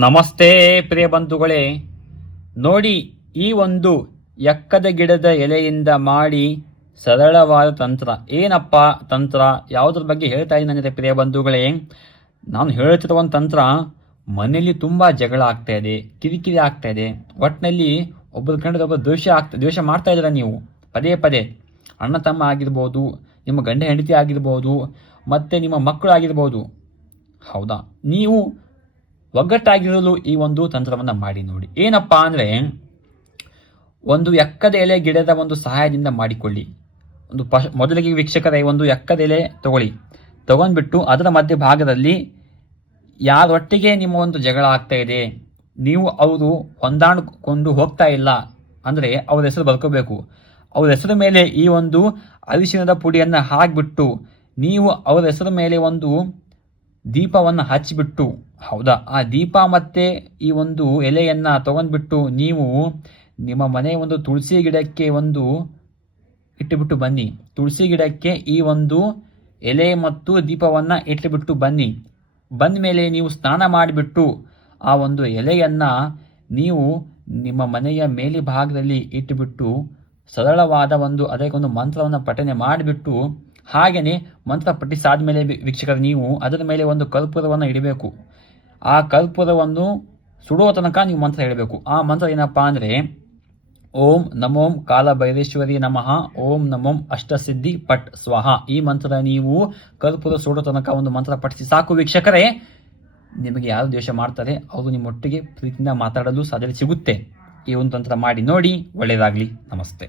ನಮಸ್ತೆ ಪ್ರಿಯ ಬಂಧುಗಳೇ, ನೋಡಿ ಈ ಒಂದು ಎಕ್ಕದ ಗಿಡದ ಎಲೆಯಿಂದ ಮಾಡಿ ಸರಳವಾದ ತಂತ್ರ. ಏನಪ್ಪ ತಂತ್ರ, ಯಾವುದ್ರ ಬಗ್ಗೆ ಹೇಳ್ತಾ ಇದ್ದೀನಿ ಪ್ರಿಯ ಬಂಧುಗಳೇ, ನಾನು ಹೇಳ್ತಿರೋ ಒಂದು ತಂತ್ರ. ಮನೆಯಲ್ಲಿ ತುಂಬ ಜಗಳ ಆಗ್ತಾ ಇದೆ, ಕಿರಿಕಿರಿ ಆಗ್ತಾ ಇದೆ, ಒಟ್ಟಿನಲ್ಲಿ ಒಬ್ಬರು ಕಂಡ್ರೆ ಒಬ್ಬರು ದ್ವೇಷ ಮಾಡ್ತಾ ಇದ್ದೀರ ನೀವು ಪದೇ ಪದೇ. ಅಣ್ಣ ತಮ್ಮ ಆಗಿರ್ಬೋದು, ನಿಮ್ಮ ಗಂಡ ಹೆಂಡತಿ ಆಗಿರ್ಬೋದು, ಮತ್ತು ನಿಮ್ಮ ಮಕ್ಕಳು ಆಗಿರ್ಬೋದು. ಹೌದಾ, ನೀವು ಒಗ್ಗಟ್ಟಾಗಿರಲು ಈ ಒಂದು ತಂತ್ರವನ್ನು ಮಾಡಿ ನೋಡಿ. ಏನಪ್ಪಾ ಅಂದರೆ, ಒಂದು ಎಕ್ಕದ ಎಲೆ ಗಿಡದ ಒಂದು ಸಹಾಯದಿಂದ ಮಾಡಿಕೊಳ್ಳಿ. ಮೊದಲಿಗೆ ವೀಕ್ಷಕರೇ, ಒಂದು ಎಕ್ಕದ ಎಲೆ ತಗೊಂಡ್ಬಿಟ್ಟು ಅದರ ಮಧ್ಯ ಭಾಗದಲ್ಲಿ ಯಾರೊಟ್ಟಿಗೆ ನಿಮ್ಮ ಒಂದು ಜಗಳ ಆಗ್ತಾ ಇದೆ, ನೀವು ಅವರು ಹೊಂದಾಣಿಕೊಂಡು ಹೋಗ್ತಾ ಇಲ್ಲ ಅಂದರೆ ಅವ್ರ ಹೆಸರು ಬರ್ಕೋಬೇಕು. ಅವ್ರ ಹೆಸರು ಮೇಲೆ ಈ ಒಂದು ಅರಿಶಿಣದ ಪುಡಿಯನ್ನು ಹಾಕಿಬಿಟ್ಟು ನೀವು ಅವರ ಹೆಸರು ಮೇಲೆ ಒಂದು ದೀಪವನ್ನು ಹಚ್ಚಿಬಿಟ್ಟು, ಹೌದಾ, ಆ ದೀಪ ಮತ್ತೆ ಈ ಒಂದು ಎಲೆಯನ್ನು ತಗೊಂಡ್ಬಿಟ್ಟು ನೀವು ನಿಮ್ಮ ಮನೆ ಒಂದು ತುಳಸಿ ಗಿಡಕ್ಕೆ ಒಂದು ಇಟ್ಟುಬಿಟ್ಟು ಬನ್ನಿ. ತುಳಸಿ ಗಿಡಕ್ಕೆ ಈ ಒಂದು ಎಲೆ ಮತ್ತು ದೀಪವನ್ನು ಇಟ್ಟುಬಿಟ್ಟು ಬನ್ನಿ. ಬಂದ ಮೇಲೆ ನೀವು ಸ್ನಾನ ಮಾಡಿಬಿಟ್ಟು ಆ ಒಂದು ಎಲೆಯನ್ನು ನೀವು ನಿಮ್ಮ ಮನೆಯ ಮೇಲಿ ಭಾಗದಲ್ಲಿ ಇಟ್ಟುಬಿಟ್ಟು ಸರಳವಾದ ಅದಕ್ಕೊಂದು ಮಂತ್ರವನ್ನು ಪಠನೆ ಮಾಡಿಬಿಟ್ಟು, ಹಾಗೆಯೇ ಮಂತ್ರ ಪಠಿಸಾದ ಮೇಲೆ ವೀಕ್ಷಕರು ನೀವು ಅದರ ಮೇಲೆ ಒಂದು ಕರ್ಪೂರವನ್ನು ಇಡಬೇಕು. ಆ ಕರ್ಪೂರವನ್ನು ಸುಡುವ ತನಕ ನೀವು ಮಂತ್ರ ಹೇಳಬೇಕು. ಆ ಮಂತ್ರ ಏನಪ್ಪಾ ಅಂದರೆ, ಓಂ ನಮೋ ಕಾಲಭೈರೇಶ್ವರಿ ನಮಃ, ಓಂ ನಮೋ ಅಷ್ಟಸಿದ್ಧಿ ಪಟ್ ಸ್ವಾಹ. ಈ ಮಂತ್ರ ನೀವು ಕರ್ಪೂರ ಸುಡೋ ತನಕ ಒಂದು ಮಂತ್ರ ಪಠಿಸಿ ಸಾಕು ವೀಕ್ಷಕರೇ. ನಿಮಗೆ ಯಾರು ದ್ವೇಷ ಮಾಡ್ತಾರೆ ಅವರು ನಿಮ್ಮೊಟ್ಟಿಗೆ ಪ್ರೀತಿಯಿಂದ ಮಾತಾಡಲು ಸಾಧ್ಯತೆ ಸಿಗುತ್ತೆ. ಈ ಒಂದು ತಂತ್ರ ಮಾಡಿ ನೋಡಿ, ಒಳ್ಳೆಯದಾಗಲಿ. ನಮಸ್ತೆ.